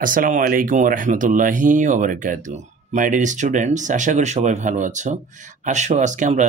আসসালামু আলাইকুম ওয়া রাহমাতুল্লাহি ওয়া বারাকাতুহু। মাই ডিয়ার স্টুডেন্টস, আশা করি সবাই ভালো আছো। আসো আজকে আমরা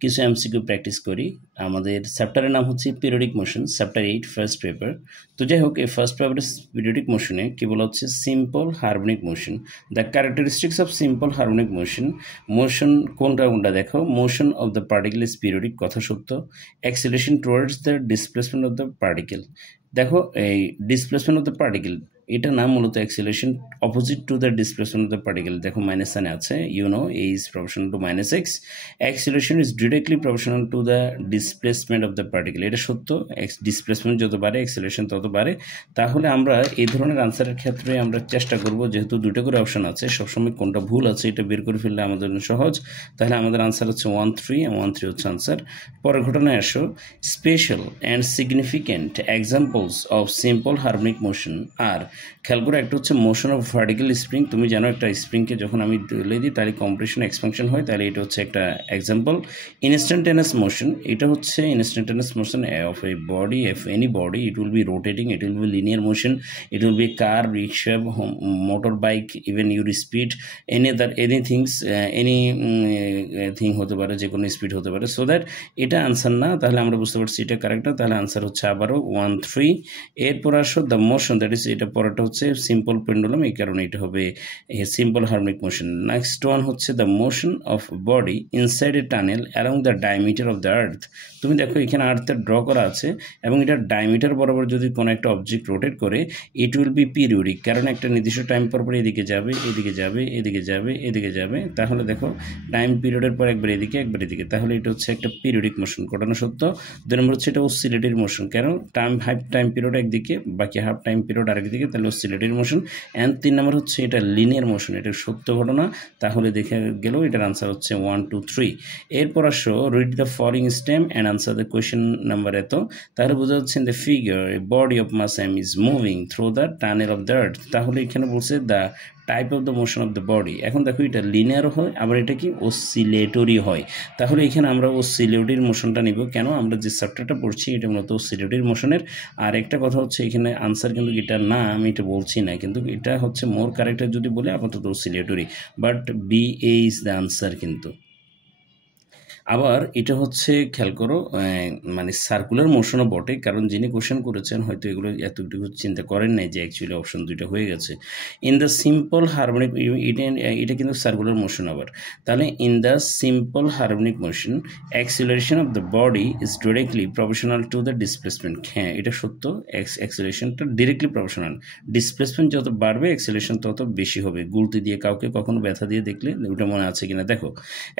কিছু এমসিকিউ প্র্যাকটিস করি। আমাদের চ্যাপ্টারের নাম হচ্ছে periodic motion, chapter 8 first paper. তো যাই হোক, এই ফার্স্ট পেপারের পিরিয়ডিক মোশনে কি বলা হচ্ছে? Simple harmonic motion. The characteristics of simple harmonic motion. Motion কোনটা কোনটা দেখো। Motion of the particle is periodic, কথা সত্য। Acceleration towards the displacement of the particle. দেখো, এই ডিসপ্লেসমেন্ট অফ দ্য পার্টিকেল এটা না, মূলত acceleration opposite to the displacement of the particle. দেখো মাইনাস সাইন আছে, a is proportional to minus x. Acceleration is directly proportional to the displacement of the particle. এটা সত্য, displacement যত বাড়ে acceleration তত বাড়ে। তাহলে আমরা এই ধরনের আনসারের ক্ষেত্রে আমরা চেষ্টা করব, যেহেতু দুটো করে অপশন আছে, সবসময় কোনটা ভুল আছে এটা বের করে ফেললে আমাদের জন্য সহজ। তাহলে আমাদের আনসার হচ্ছে 1-3, 1-3 হচ্ছে আনসার। পরের ঘটনায় আসো। Special and significant examples of simple harmonic motion আর, খেয়াল করে, একটা হচ্ছে মোশন অফ ভার্টিক্যাল স্প্রিং। তুমি জানো একটা স্প্রিংকে যখন আমি তুলে দিই তাহলে কম্প্রেশন এক্সপানশন হয়, তাহলে এটা হচ্ছে একটা এক্সাম্পল। ইনস্ট্যান্টানিয়াস মোশন, এটা হচ্ছে instantaneous motion of a body, of any body. It will be rotating, it will be linear motion, it will be car, rickshaw, motor bike, even your speed, anythings, any thing হতে পারে, যে কোনো speed হতে পারে। So that এটা answer না, তাহলে আমরা বুঝতে পারছি এটা কারেক্ট। তাহলে আনসার হচ্ছে আবারও 1-3। এরপর আসো দ্য মোশন, দ্যাট ইজ, এটা পরেরটা হচ্ছে সিম্পল পেন্ডুলাম, এই কারণে এটা হবে simple harmonic motion. Next one হচ্ছে the motion of body inside a tunnel around the diameter of the earth. তুমি দেখো এখানে আর্থের ড্র করা আছে এবং এটার ডায়ামিটার বরাবর যদি কোনো একটা অবজেক্ট রোটেট করে, ইট উইল বি পিরিয়ডিক, কারণ একটা নির্দিষ্ট টাইম পর পর এদিকে যাবে, এদিকে যাবে, এদিকে যাবে, এদিকে যাবে। তাহলে দেখো টাইম পিরিয়ডের পর একবার এদিকে একবার এদিকে, তাহলে এটা হচ্ছে একটা পিরিয়ডিক মোশন, ঘটনা সত্য। 2 নম্বর হচ্ছে এটা অসিলেটরি মোশন, কারণ হাফ টাইম পিরিয়ড একদিকে, বাকি হাফ টাইম পিরিয়ড আরেকদিকে, তাহলে অসিলেটরি মোশন। অ্যান্ড 3 নম্বর হচ্ছে এটা লিনিয়ার মোশন, এটা সত্য ঘটনা। তাহলে দেখে গেলেও এটার আনসার হচ্ছে 1-2-3। এরপর আসো, read the following stem and answer the question number এত। তাহলে বোঝা যাচ্ছে the figure a body of mass M is moving through the tunnel of the earth. তাহলে এখানে বলছে the type of the motion of the body. এখন দেখো এটা লিনিয়ারও হয়, আবার এটা কি অসিলেটরি হয়। তাহলে এখানে আমরা অসিলেটরির মোশনটা নিব। কেন? আমরা যে চ্যাপ্টারটা পড়ছি এটা মূলত অসিলেটরির মোশনের। আর একটা কথা হচ্ছে এখানে আনসার কিন্তু এটা না, আমি এটা বলছি না, কিন্তু এটা হচ্ছে মোর কারেক্টার যদি বলে আপাতত oscillatory, but B A is the answer কিন্তু। আবার এটা হচ্ছে, খেয়াল করো, মানে সার্কুলার মোশনও বটে, কারণ যিনি কোশ্চেন করেছেন হয়তো এগুলো এতটুকু চিন্তা করেন নাই যে অ্যাকচুয়ালি অপশন দুইটা হয়ে গেছে। ইন দ্য সিম্পল হারমোনিক, এটা কিন্তু সার্কুলার মোশন আবার। তাহলে in the simple harmonic motion acceleration of the body is directly proportional to the displacement. হ্যাঁ, এটা সত্য, অ্যাক্সিলারেশনটা ডিরেক্টলি প্রপোর্শনাল। ডিসপ্লেসমেন্ট যত বাড়বে অ্যাক্সিলারেশন তত বেশি হবে। গুলতি দিয়ে কাউকে কখনো ব্যথা দিয়ে দেখলে ওটা মনে আছে কিনা দেখো।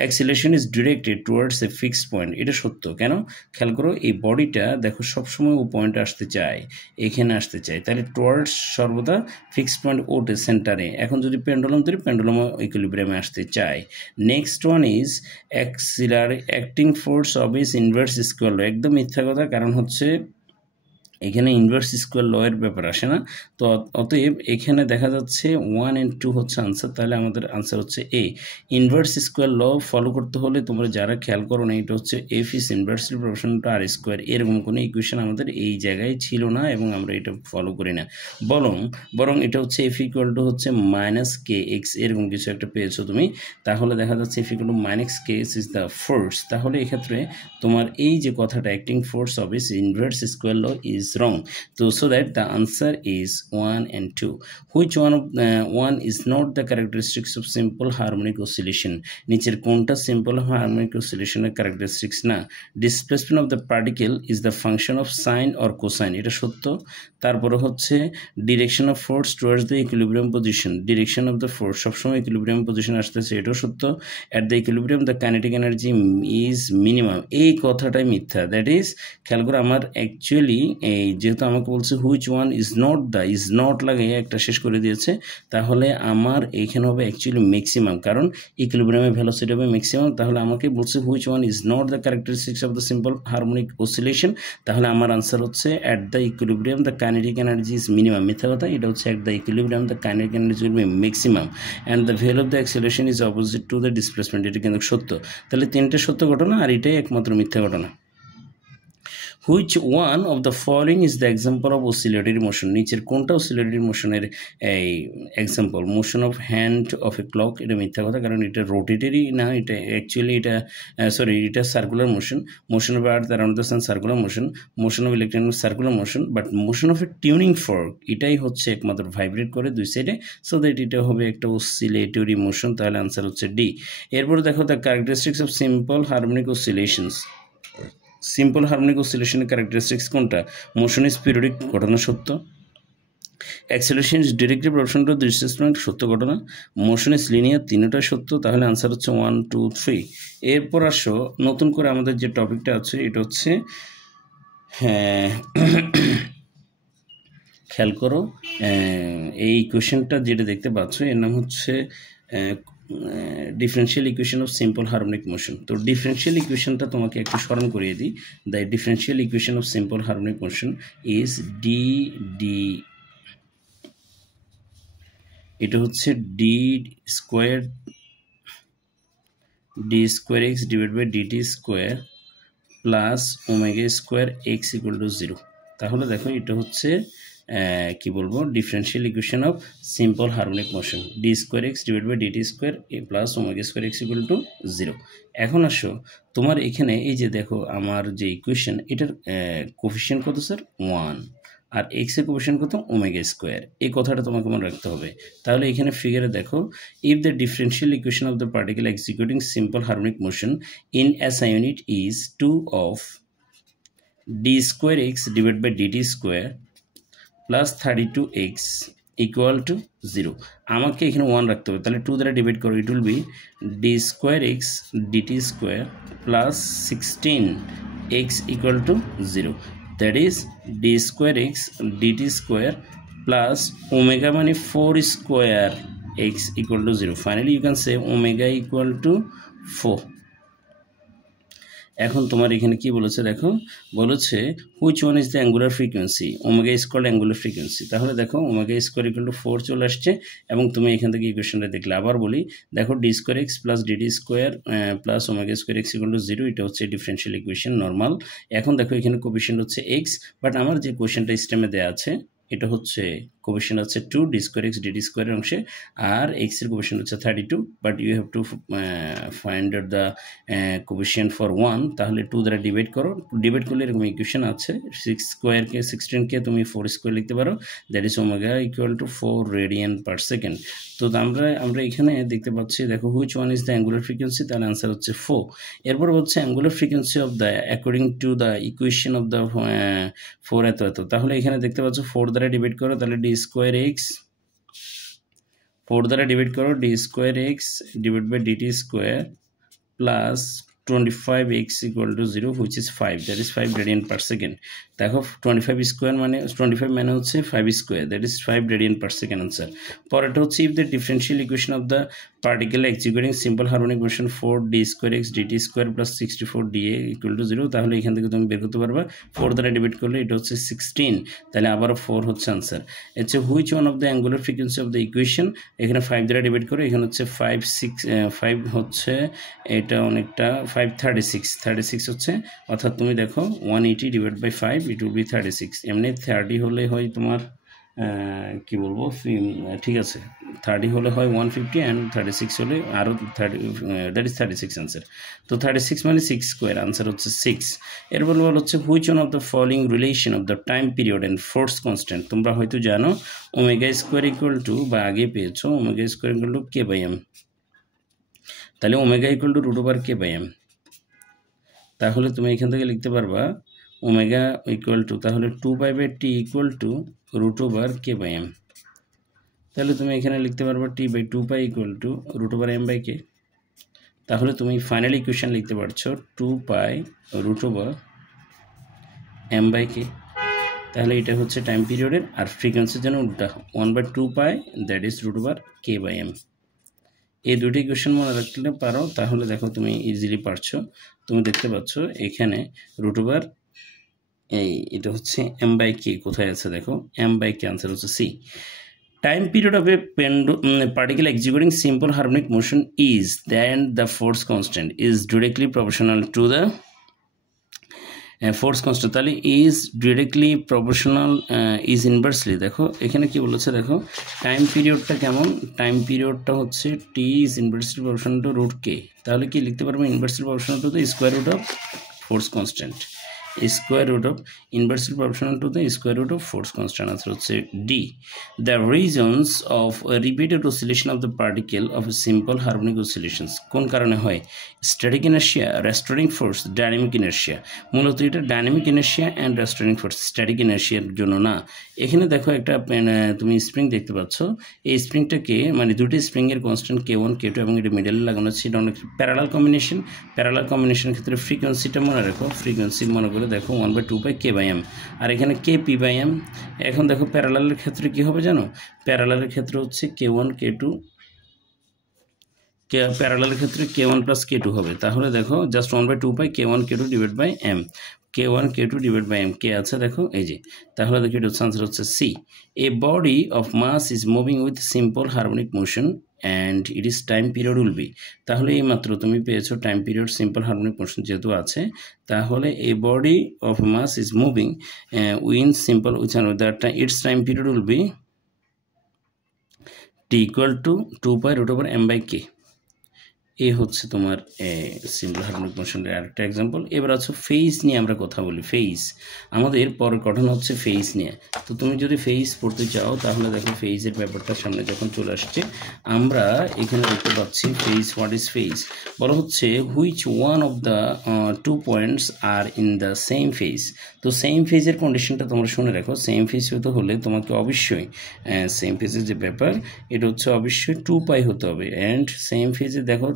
Acceleration is directed towards A fixed point, এটা সত্য। কেন? খেয়াল করো, এই বডিটা দেখো সবসময় ও পয়েন্টে আসতে চায়, এখানে আসতে চায়, তাহলে টুয়ার্ডস সর্বদা ফিক্সড পয়েন্ট ওটে সেন্টারে। এখন যদি পেন্ডুলাম ধরি, পেন্ডুলামও ইকুইলিব্রিয়ামে আসতে চায়। Next one is acting force of is inverse square law. একদম মিথ্যা কথা, কারণ হচ্ছে এখানে ইনভার্স স্কোয়ার ল এর ব্যাপার আসে না। তো অতএব এখানে দেখা যাচ্ছে 1 and 2 হচ্ছে আনসার। তাহলে আমাদের আনসার হচ্ছে A. Inverse square law follow করতে হলে তোমরা যারা খেয়াল করো না, এটা হচ্ছে F is inversely proportional to R square, এরকম কোনো ইকুয়েশন আমাদের এই জায়গায় ছিল না এবং আমরা এটা ফলো করি না। বরং এটা হচ্ছে এফ ইকুয়াল টু হচ্ছে মাইনাস কে এক্স, এরকম কিছু একটা পেয়েছো তুমি। তাহলে দেখা যাচ্ছে F equal to minus K X is the force. তাহলে এক্ষেত্রে তোমার এই যে কথাটা acting force of is inverse square law is wrong. So that the answer is 1 and 2. Which one is not the characteristics of simple harmonic oscillation? নিচের কোনটা simple harmonic অসিলেশনের characteristics না? Displacement of the particle is the function of sign or cosine, এটা সত্য। তারপরে হচ্ছে direction of force towards the equilibrium position, direction of the force সবসময় equilibrium position আসতেছে, এটাও সত্য। At the equilibrium the kinetic energy is minimum, এই কথাটাই মিথ্যা। দ্যাট ইজ, খেয়াল করে, আমার অ্যাকচুয়ালি এই যেহেতু আমাকে বলছে হুইচ ওয়ান ইজ নট লাগিয়ে একটা শেষ করে দিয়েছে, তাহলে আমার এইখানে হবে অ্যাকচুয়ালি ম্যাক্সিমাম, কারণ ইকুইলিব্রিয়ামের ভেলোসিটি হবে ম্যাক্সিমাম। তাহলে আমাকে বলছে which one is not the characteristics of the simple harmonic oscillation, তাহলে আমার আনসার হচ্ছে at the equilibrium the kinetic energy is minimum. মিথ্যা কথা, এটা হচ্ছে at the equilibrium the kinetic energy will be maximum and the value of the acceleration is opposite to the displacement, এটা কিন্তু সত্য। তাহলে 3টে সত্য ঘটনা আর এটাই একমাত্র মিথ্যা ঘটনা। Which one of the following is the example of oscillatory motion? নিচের কোনটা অসিলেটরি মোশনের এই example? Motion of hand of a clock, এটা মিথ্যা কথা, কারণ এটা রোটেটরি না, এটা অ্যাকচুয়ালি এটা এটা circular motion. Motion of earth around the sun circular motion, motion of electron circular motion, but motion of A tuning fork এটাই হচ্ছে একমাত্র ভাইব্রেট করে দুই সাইডে, সো দ্যাট এটা হবে একটা অসিলেটরি মোশন। তাহলে আনসার হচ্ছে ডি। এরপরে দেখো the characteristics of simple harmonic oscillations. Simple harmonic অসিলেশনের ক্যারেক্টারিস্টিক্স কোনটা? মোশন ইজ পিরিয়ডিক, ঘটনা সত্য। Acceleration is directly proportional to displacement, সত্য ঘটনা। মোশন ইজ লিনিয়ার, তিনটাই সত্য। তাহলে আনসার হচ্ছে 1, 2, 3। এরপর আসো নতুন করে আমাদের যে টপিকটা আছে এটা হচ্ছে, হ্যাঁ খেয়াল করো, এই ইকুয়েশনটা যেটা দেখতে পাচ্ছ এর নাম হচ্ছে differential equation of simple harmonic motion. তো ডিফারেন্সিয়াল ইকুয়েশনটা তোমাকে একটু স্মরণ করিয়ে দিই। The differential equation of simple harmonic motion is D, এটা হচ্ছে D square X divide by D T square plus omega square X equal to 0। তাহলে দেখো এটা হচ্ছে কি বলবো, differential equation of simple harmonic motion, D square X divide by D T square plus omega square X equal to 0। এখন আসো তোমার এখানে এই যে দেখো আমার যে ইকুয়েশন, এটার কোফিশিয়েন্ট কত স্যার? 1, আর এক্স এর কোফিশিয়েন্ট কত? Omega square. এই কথাটা তোমাকে মনে রাখতে হবে। তাহলে এখানে ফিগারে দেখো, if the differential equation of the particle executing simple harmonic motion in SI unit is 2 of D square X divide by D T square plus 32x equal to 0। আমাকে এখানে 1 রাখতে হবে, তাহলে 2 দ্বারা ডিভাইড করো, it will be D square X D T square plus 16x equal to 0, that is D square X D T square plus omega মানে 4 square X equal to 0। Finally you can say omega equal to 4। এখন তোমার এখানে কি বলেছে দেখো, বলেছে which one is the angular frequency? Omega square angular frequency. তাহলে দেখো ওমেগা স্কোয়ার ইকুয়াল টু 4 চলে আসছে, এবং তুমি এখান থেকে ইকুয়েশনটা দেখলে। আবার বলি, দেখো D square x plus DD square plus omega square X equal to 0, এটা হচ্ছে ডিফারেন্সিয়াল ইকুয়েশন নর্মাল। এখন দেখো এখানে কোফিশিয়েন্ট হচ্ছে এক্স, বাট আমার যে কোয়েশনটা স্টেমে দেওয়া আছে এটা হচ্ছে কোফিশিয়েন্ট আছে 2 ডি স্কোয়ার এক্স ডিডি স্কোয়ারের অংশে, আর এক্স এর কোফিশিয়েন্ট হচ্ছে 32, but you have to find out the coefficient for 1। তাহলে 2 দ্বারা ডিভাইড করো, ডিভাইড করলে এরকম ইকুয়েশন আছে, 16কে তুমি 4 স্কোয়ার লিখতে পারো, that is omega equal to 4 radian per second. তো আমরা এখানে দেখতে পাচ্ছি, দেখো which one is the angular frequency, তার আনসার হচ্ছে 4। এরপর হচ্ছে angular frequency of the according to the equation of the 4 এত। তাহলে এখানে দেখতে পাচ্ছ 4 দ্বারা ডিভাইড করো, তাহলে ডি স্কোয়ার এক্স, 4 দ্বারা ডিভাইড করো D square X divide by D T square plus 25x equal to 0, which is 5, that is 5 radian per second. দেখো 25 স্কোয়ার মানে 25 মানে হচ্ছে 5 square, that is 5 radian per second answer. পরেরটা হচ্ছে if the differential equation of the particle executing simple harmonic motion 4 D square X D T square plus 64 D A equal to 0। তাহলে এখান থেকে তুমি বের করতে পারবা, 4 দ্বারা ডিভাইড করলে এটা হচ্ছে 16, তাহলে আবারও 4 হচ্ছে আনসার। হচ্ছে which one of the angular frequency of the equation, এখানে 5 দ্বারা ডিভাইড করে, এখানে হচ্ছে 5 হচ্ছে এটা অনেকটা 536 হচ্ছে, অর্থাৎ তুমি দেখো 180 divide by 5 it will be 36। এমনি 30 হলে হয় তোমার কি বলবো, ঠিক আছে, 30 হলে হয় 150 অ্যান্ড 36 হলে আরও 30, দ্যাট ইজ 36 আনসার। তো 36 মানে 6 স্কোয়ার, আনসার হচ্ছে 6। এরপর হচ্ছে which one of the following relation of the time period and force constant. তোমরা হয়তো জানো ওমেগা স্কোয়ার ইকুয়াল টু, বা আগে পেয়েছো omega square equal to k by m, তাহলে omega equal to root over k by m. তাহলে তুমি এখান থেকে লিখতে পারবা ওমেগা ইকুয়াল টু, তাহলে 2π/t equal to root over k by m. তাহলে তুমি এখানে লিখতে পারবা t/2π equal to root over m by k. তাহলে তুমি ফাইনাল ইকুয়েশন লিখতে পারছো 2π root over m by k. তাহলে এটা হচ্ছে টাইম পিরিয়ডের, আর ফ্রিকোয়েন্সির জন্য উল্টা 1/2π, that is root over k by m. এই দুটি ইকুয়েশন মনে রাখতে পারো, তাহলে দেখো তুমি ইজিলি পারছো। তুমি দেখতে পাচ্ছ এখানে রুট ওভার এটা হচ্ছে এম বাই কে কোথায় আছে, দেখো এম বাই কে, আনসার হচ্ছে C. Time period of a particle executing simple harmonic motion is then the force constant is directly proportional to the force constant, তাহলে is directly proportional is inversely. দেখো এখানে কি বলেছে, দেখো time পিরিয়ডটা কেমন, time পিরিয়ডটা হচ্ছে T is inversely proportional to root k. তাহলে কি লিখতে পারবো, inversely proportional to the square root of force constant, square root of inversely proportional to the square root of force constant. Answer হচ্ছে D. The reasons of repeated oscillation of the particle of simple harmonic oscillations কোন কারণে হয়, static inertia, restoring force, dynamic inertia. মূলত এটা dynamic inertia and restoring force, static ইনার্শিয়ার জন্য না। এখানে দেখো একটা তুমি স্প্রিং দেখতে পাচ্ছ, এই স্প্রিংটাকে মানে দুটি স্প্রিংয়ের কনস্ট্যান্ট K1 K2 এবং এটা মিডলে লাগানো হচ্ছে, এটা অনেক প্যারালাল কম্বিনেশন। প্যারালাল কম্বিনেশনের ক্ষেত্রে ফ্রিকোয়েন্সিটা মনে রাখো, ফ্রিকোয়েন্সি মনে করে দেখো 1/2π/K/m, আর এখানে K/p/m। এখন দেখো প্যারালালের ক্ষেত্রে কি হবে জানো, প্যারালালের ক্ষেত্রে হচ্ছে K1 K2, প্যারালালের ক্ষেত্রে K1 + K2 হবে। তাহলে দেখো just 1/2π/K1 K2 divide by m, K1 K2 divide by m, কে আছে দেখো এই যে। তাহলে দেখো এটা আনসার হচ্ছে C. A body of mass is moving with simple harmonic motion and it is time period will be. তাহলে এই মাত্র তুমি পেয়েছো time period simple harmonic motion যেহেতু আছে, তাহলে a body of mass is moving with simple its time period will be T equal to 2π√m/k। এই হচ্ছে তোমার সিম্পল হারমোনিক মোশনের আরেকটা এক্সাম্পল। এবার আছে ফেজ নিয়ে আমরা কথা বলি। ফেজ আমাদের পরের গঠন হচ্ছে ফেজ নিয়ে। তো তুমি যদি ফেজ পড়তে চাও তাহলে দেখো ফেজের ব্যাপারটা সামনে যখন চলে আসছে, আমরা এখানে দেখতে পাচ্ছি ফেজ। হোয়াট ইজ ফেজ, বলা হচ্ছে which one of the 2 points are in the same phase. তো সেম ফেজের কন্ডিশনটা তোমরা শুনে রাখো। সেম ফেজ হতে হলে তোমাকে অবশ্যই সেম ফেজের যে ব্যাপার এটা হচ্ছে অবশ্যই 2π হতে হবে। অ্যান্ড সেম ফেজে দেখো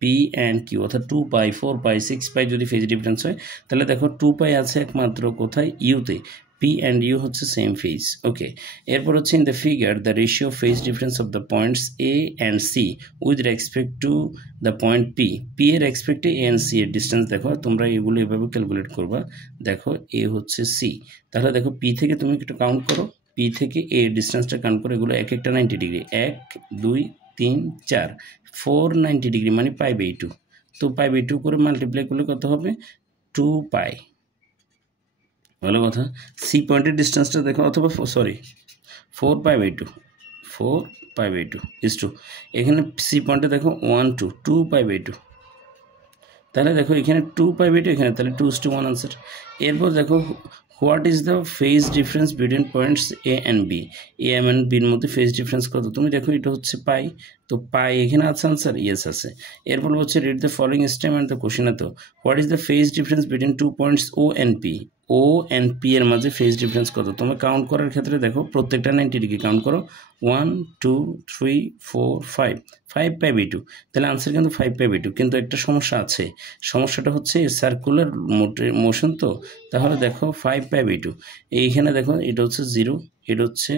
পি অ্যান্ড কিউ অর্থাৎ 2π 4π 6π যদি ফেজ ডিফারেন্স হয় তাহলে দেখো 2π আছে একমাত্র কোথায়, ইউতে। পি অ্যান্ড ইউ হচ্ছে সেম ফেজ। ওকে, এরপর হচ্ছে in the figure the ratio phase difference of the points A and C with respect to the point P. P এর রেসপেক্টে এ অ্যান্ড সি এর ডিস্টেন্স দেখো, তোমরা এগুলো এভাবে ক্যালকুলেট করবা। দেখো এ হচ্ছে সি, তাহলে দেখো পি থেকে তুমি একটু কাউন্ট করো, পি থেকে এ ডিস্টেন্সটা কাউন্ট করো। এগুলো এক একটা 90 ডিগ্রি, 1 2 3 4 490 ডিগ্রি মানে π/2। তো π/2 করে মাল্টিপ্লাই করলে কত হবে, 2π। ভালো কথা। সি পয়েন্টের ডিস্টেন্সটা দেখো, অথবা সরি 4π/2, 4π/2 ইজ টু, এখানে সি পয়েন্টে দেখো 1 2 2π/2। তাহলে দেখো এখানে 2π/2, এখানে তাহলে 2:1 আনসার। এরপর দেখো what is the phase difference between points A and B. A and বির মধ্যে ফেজ ডিফারেন্স কত, তুমি দেখো এটা হচ্ছে পাই। তো পাই এখানে আছে আনসার, ইয়েস আছে। এরপর হচ্ছে read the following statement the question. তো what is the phase difference between 2 points O and P. O and P এর মাঝে ফেজ ডিফারেন্স কত, তুমি কাউন্ট করার ক্ষেত্রে দেখো প্রত্যেকটা 90 ডিগ্রি কাউন্ট করো। 1 2 3 4 5 5π/2। তাহলে আনসার কিন্তু 5π/2। কিন্তু একটা সমস্যা আছে, সমস্যাটা হচ্ছে সার্কুলার মোশন। তো তাহলে দেখো 5π/2, এইখানে দেখো এটা হচ্ছে 0, এটা হচ্ছে